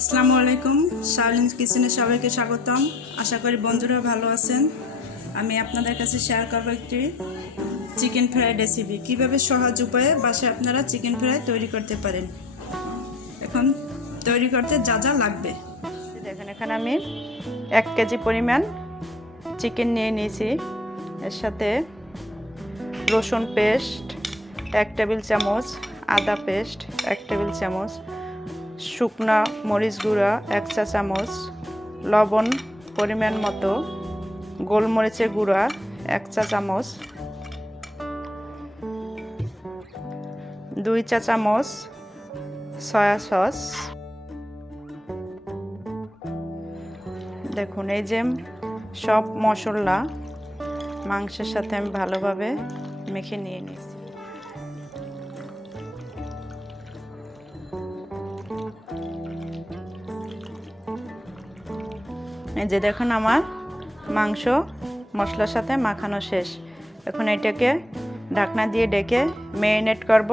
আসসালামু আলাইকুম। শাওলিন কিচেনে সবাইকে স্বাগতম। আশা করি বন্ধুরা ভালো আছেন। আমি আপনাদের কাছে শেয়ার করব একটি চিকেন ফ্রাই রেসিপি, কিভাবে সহজ উপায়ে বাসায় আপনারা চিকেন ফ্রাই তৈরি করতে পারেন। এখন তৈরি করতে যা যা লাগবে দেখেন, এখানে আমি 1 কেজি পরিমাণ চিকেন নিয়ে নিয়েছি। এর সাথে রসুন পেস্ট 1 টেবিল চামচ, আদা পেস্ট 1 টেবিল চামচ, শুকনা মরিচ গুঁড়া 1 চা চামচ, লবণ পরিমাণ মতো, গোলমরিচের গুঁড়া 1 চা চামচ, 2 চা চামচ সয়া সস। দেখুন, এই যে সব মশলা মাংসের সাথে আমি ভালোভাবে মেখে নিয়ে নিয়েছি। এই যে দেখুন, আমার মাংস মশলার সাথে মাখানো শেষ। এখন এটাকে ঢাকনা দিয়ে ডেকে ম্যারিনেট করব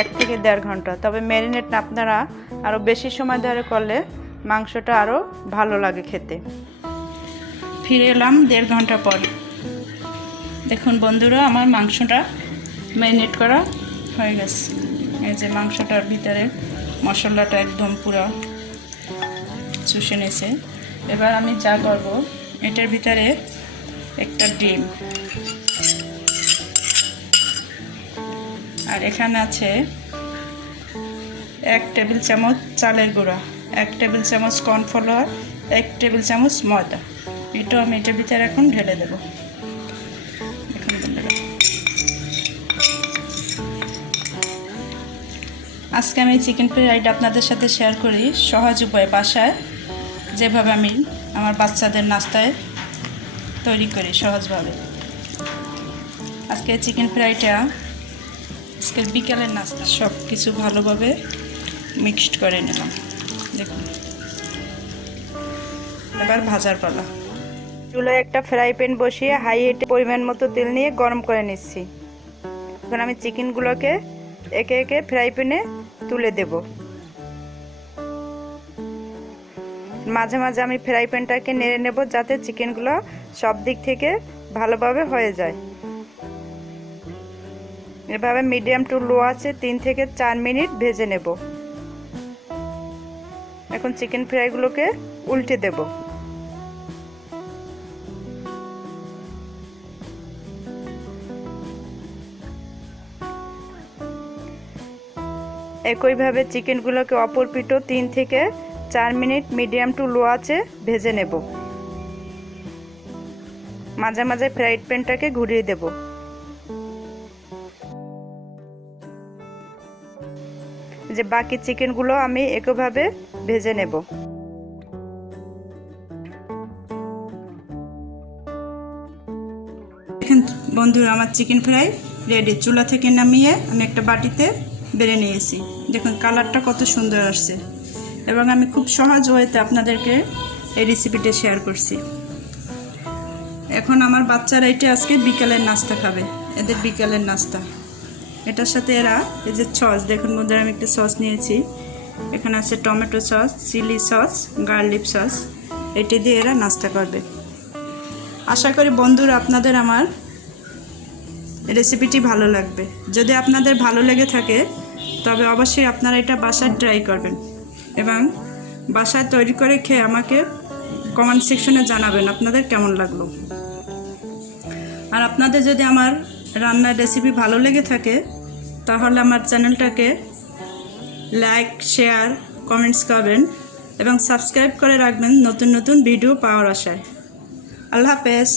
1 থেকে 1.5 ঘন্টা। তবে ম্যারিনেট আপনারা আরও বেশি সময় ধরে করলে মাংসটা আরও ভালো লাগে খেতে। ফিরে এলাম 1.5 ঘন্টা পর। দেখুন বন্ধুরা, আমার মাংসটা ম্যারিনেট করা হয়ে গেছে। এই যে মাংসটার ভিতরে মশলাটা একদম পুরো চুষে নিয়েছে। এবার আমি যা করব, এটার ভিতরে একটা ডিম, আর এখানে আছে 1 টেবিল চামচ চালের গুঁড়া, 1 টেবিল চামচ কর্নফ্লাওয়ার, 1 টেবিল চামচ ময়দা। এটাও আমি এটার ভিতরে এখন ঢেলে দেব। আজকে আমি চিকেন ফ্রাইটা আপনাদের সাথে শেয়ার করি সহজ উপায়ে বাসায়, যেভাবে আমি আমার বাচ্চাদের নাস্তায় তৈরি করি সহজভাবে। আজকে চিকেন ফ্রাইটা আজকের বিকেলের নাস্তা। সব কিছু ভালোভাবে মিক্সড করে নিলাম। দেখুন, এবার ভাজার পালা। চুলায় একটা ফ্রাই প্যান বসিয়ে হাই হিটে পরিমাণ মতো তেল নিয়ে গরম করে নিচ্ছি। এখন আমি চিকেনগুলোকে একে একে ফ্রাই প্যানে তুলে দেব। মাঝে মাঝে আমি ফ্রাই প্যানটাকে নেড়ে নেব, যাতে চিকেনগুলো সব দিক থেকে ভালোভাবে হয়ে যায়। এভাবে মিডিয়াম টু লো আছে 3 থেকে 4 মিনিট ভেজে নেব। এখন চিকেন ফ্রাইগুলোকে উল্টে দেব। একইভাবে চিকেনগুলোকে অপর পিঠও 3 থেকে 4 মিনিট মিডিয়াম টু লো আছে ভেজে নেব। মাঝে মাঝে ফ্রাই প্যানটাকে ঘুরিয়ে দেব। যে বাকি চিকেনগুলো আমি একইভাবে ভেজে নেব। দেখেন বন্ধুরা, আমার চিকেন ফ্রাই রেডি। চুলা থেকে নামিয়ে আমি একটা বাটিতে বেড়ে নিয়েছি। দেখুন কালারটা কত সুন্দর আসছে, এবং আমি খুব সহজ ওয়েতে আপনাদেরকে এই রেসিপিটা শেয়ার করছি। এখন আমার বাচ্চারা এটা আজকে বিকেলের নাস্তা খাবে, এদের বিকেলের নাস্তা। এটার সাথে এরা এই যে সস, দেখুন বন্ধুরা, আমি একটা সস নিয়েছি। এখানে আছে tomato sauce, chilli sauce, garlic sauce. এটি দিয়ে এরা নাস্তা করবে। আশা করি বন্ধুরা আপনাদের আমার রেসিপিটি ভালো লাগবে। যদি আপনাদের ভালো লেগে থাকে তবে অবশ্যই আপনারা এটা বাসায় ট্রাই করবেন, এবং বাসায় তৈরি করে খেয়ে আমাকে কমেন্ট সেকশনে জানাবেন আপনাদের কেমন লাগলো। আর আপনাদের যদি আমার রান্নার রেসিপি ভালো লেগে থাকে তাহলে আমার চ্যানেলটাকে লাইক, শেয়ার, কমেন্টস করবেন এবং সাবস্ক্রাইব করে রাখবেন নতুন নতুন ভিডিও পাওয়ার আশায়। আল্লাহ হাফেজ।